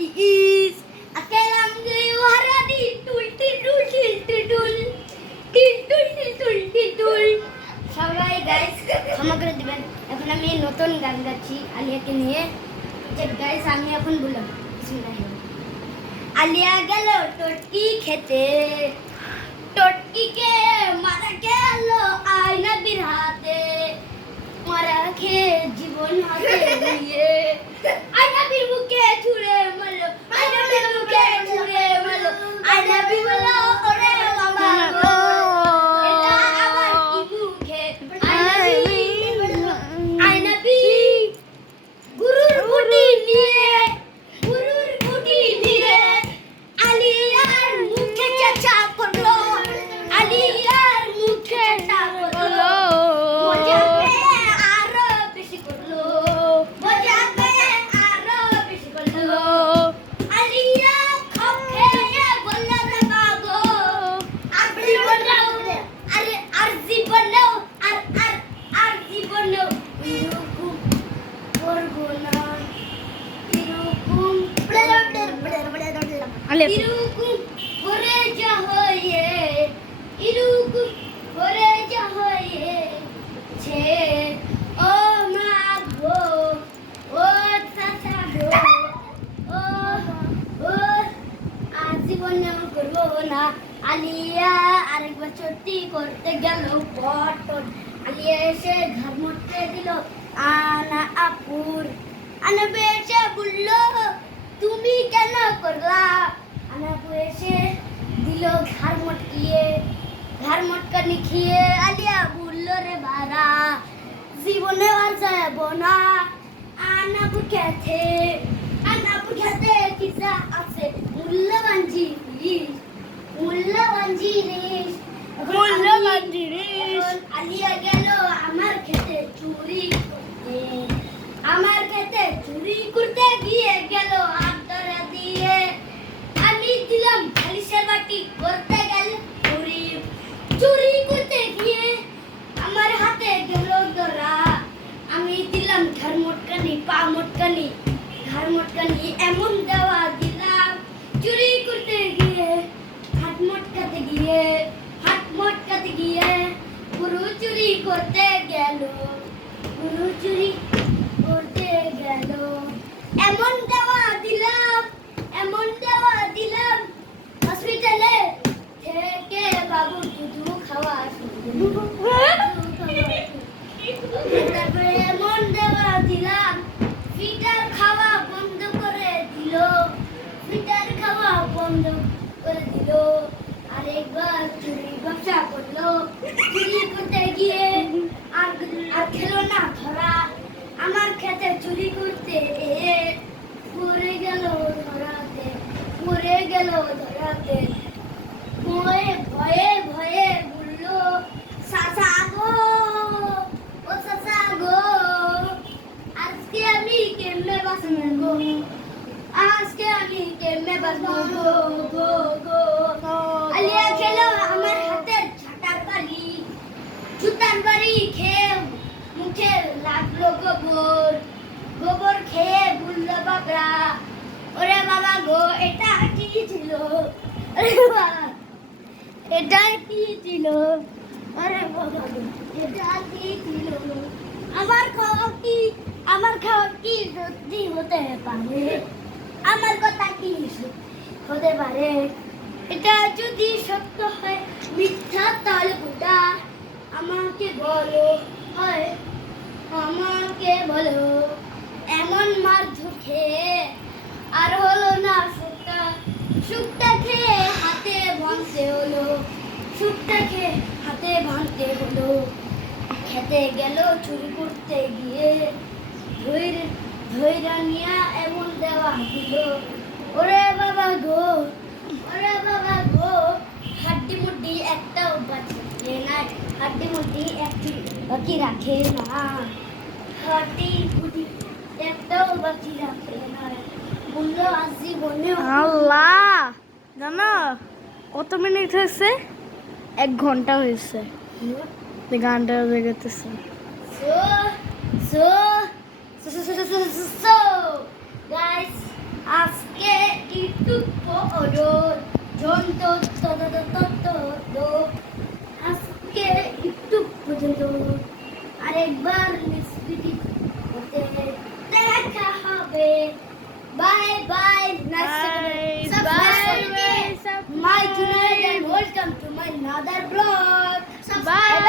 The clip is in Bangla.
is akelang haradi tul tul tul tul tul tul tul tul সবাই গাইস ক্ষমা করে দিবেন এখন আমি নতুন গান গাচ্ছি আলিয়াকে নিয়ে যে গাইস আমি এখন বললাম আলিয়া গেল টটকি খেতে টটকিকে মারা গেল আয়না বীর হাতে মারা খেয়ে জীবন হাতে নিয়ে আয়না বীর মুখে ছুঁড়ে মারলো আয়না বীর মুখে ছুঁড়ে মারলো আয়না বীর বললো ওরে বাবা গো এটা আবার কি মুখে আয়না বীর গুরুর গুটি নিয়ে আলিয়ার মুখে চাচা করলো আলিয়ার মুখে চাচা করলো মজা পেয়ে আরো বেশি করলো মজা পেয়ে আরো বেশি করলো আলিয়া খাপ খেয়ে বললো রে বাগো আপনি বললো আরে আর জীবনেও আর জীবনেও এরকম করবো না এরকম এরকম করে যা হয়ে এরকম করে যা হয়েছে ও মা গো ও চাচা গো ও ও আজীবনেও করবো না আলিয়া আরেকবার ছুটি করতে গেল পটল আলিয়া এসে ঘর মুছতে দিল আনা আপুর আনা বেশে বললো তুমি কেন করলা আনাপু এসে দিল ঘর মটকানি খেয়ে আলিয়া বললো রে বারা জীবনে আর যাবো না আনাপু খেতে কিসা আছে মূল্যবান জিনিস আলিয়া গেল আমার খেতে চুরি করতে গিয়ে গেল হাত ধরে দিয়ে আমি দিলাম বালিশের বাটি করতে গেল চুরি করতে গিয়ে আমার হাতে গেল ধরা আমি দিলাম ঘর মটকানি পা মটকানি ঘর মটকানি এমন দেওয়া দিলাম চুরি করতে গিয়ে হাত মটকাতে গিয়ে পুরো চুরি করতে গেল এমন দেওয়া দিলাম হসপিটালে থেকে বাবু দুধ খাওয়া তারপরে এমন দেওয়া দিলাম ফিটার খাওয়া বন্ধ করে দিল আরেকবার চুরি ব্যবসা করলো চুরি করতে গিয়ে আর খেলো না ধরা আমার খেতে চুরি করতে পড়ে গেল ধরাতে ভয়ে বললো চাচা গো ও চাচা গো আজকে আমি কেমনে বাঁচবো গো আলিয়া খেলো আমার হাতের ছুটার বাড়ি খেয়ে মুখে লাগলো গোবর খেয়ে বুঝলো বাবরা ওরে বাবা গো এটা কি ছিল আরে বাবা এটা কি ছিল আরে বাবা গো এটা কি ছিল আমার খাওয়া কি সত্যি হতে পারে আমার কথা কি হতে পারে এটা যদি সত্য হয় মিথ্যা তাহলে কোথা আমাকে বলো এমন মার ধুকে আর হলো না সুখটা খেয়ে হাতে ভাঙতে হলো খেতে গেল চুরি করতে গিয়ে ধৈর্য নিয়া এমন দেওয়া দিল ওরে বাবা গো হাড্ডি মুড্ডি একটাও বাঁচিয়ে নাই হাড্ডি মুড্ডি একটি বাকি রাখে না হাড্ডি মুড্ডি একটাও বাকি রাখে না বললো আজ জীবনে আল্লাহ জানো কত মিনিট হয়েছে 1 ঘন্টা হয়েছে গানটা বেগেতেছে So, guys, ask একটু পড়ো যন্ত আজকে একটু পর্যন্ত আরেকবার নিষ্কৃতি হতে দেখা হবে bye bye Bye. my Junaid and welcome to my another vlog. Bye.